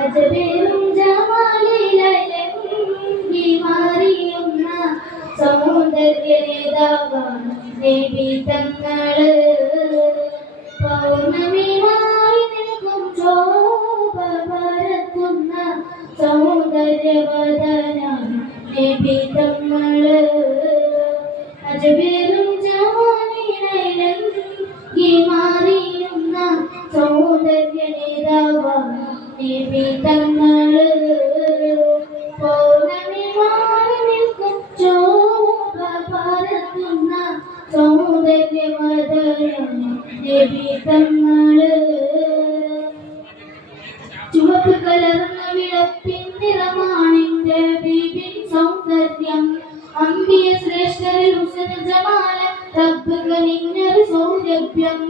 അജബേറും ജമാലിലലങ്കി മാറിയുന്ന സൗന്ദര്യ നേതാവാണ് നബി തങ്ങള്. പൗർണമിയായി നിൽക്കും ശോഭ പരത്തുന്ന സൗന്ദര്യവദനാണ് നബി തങ്ങള്. അജബേറും ജമാലിലലങ്കി മാറിയുന്ന സൗന്ദര്യ നേതാവാണ് നബി തങ്ങള്. പൗർണമിയായി നിൽക്കും ശോഭ പരത്തുന്ന സൗന്ദര്യവദനാണ് നബി തങ്ങള്. ചുവപ്പ് കലർന്ന വിളപ്പിൻ നിറമാണിന്റെ ബീബിൻ സൗന്ദര്യം. അമ്പിയ ശ്രേഷ്ഠരിൽ ഹുസ്ന ജമാല റബ്ബ് കനിഞ്ഞൊരു സൗരഭ്യം.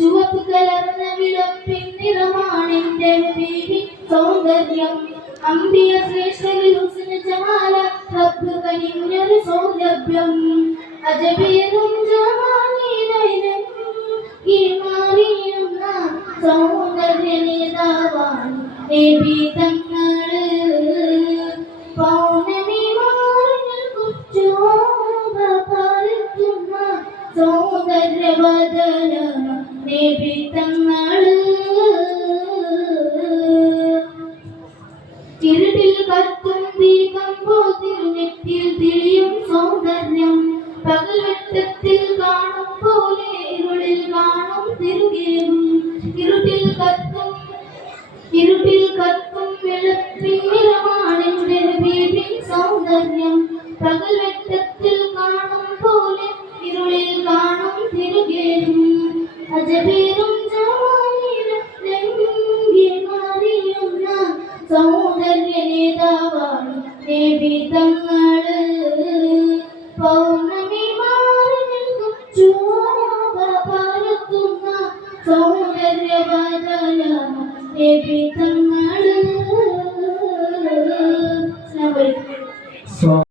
ചുവപ്പ് കലർന്ന വിളപ്പിൻ നിറമാണിന്റെ ബീബിൻ സൗന്ദര്യം. അമ്പിയ ശ്രേഷ്ഠരിൽ ഹുസ്ന ജമാല റബ്ബ് കനിഞ്ഞൊരു സൗരഭ്യം. അജബേറും ജമാലിലലങ്കി മാറിയുന്ന സൗന്ദര്യ നേതാവാണ് നബി തങ്ങള്. പൗർണമിയായി നിൽക്കും ശോഭ പരത്തുന്ന സൗന്ദര്യവദനാണ് നബി തങ്ങള്. ഇരുട്ടിൽ കത്തും ദീപം തിരുനെറ്റിൽ തെളിയും സൗന്ദര്യം. പകൽ വെട്ടത്തിൽ കാണും പോലെ ഇരുളിൽ കാണും തിരുകേറും. ഇരുട്ടിൽ കത്തും വെളുപ്പിൻ നിറമാണെന്റെ ബീബിൻ സൗന്ദര്യം. പകൽ വെട്ടത്തിൽ കാണും പോലെ ഇരുളിൽ കാണും തിരുകേറും. അജബേറും ജമാലിലലങ്കി മാറിയുന്ന സൗന്ദര്യ നേതാവാണ് നബി തങ്ങള്. പൗർണമിയായി നിൽക്കും ശോഭ പരത്തുന്ന സൗന്ദര്യവദനാണ് നബി തങ്ങള്.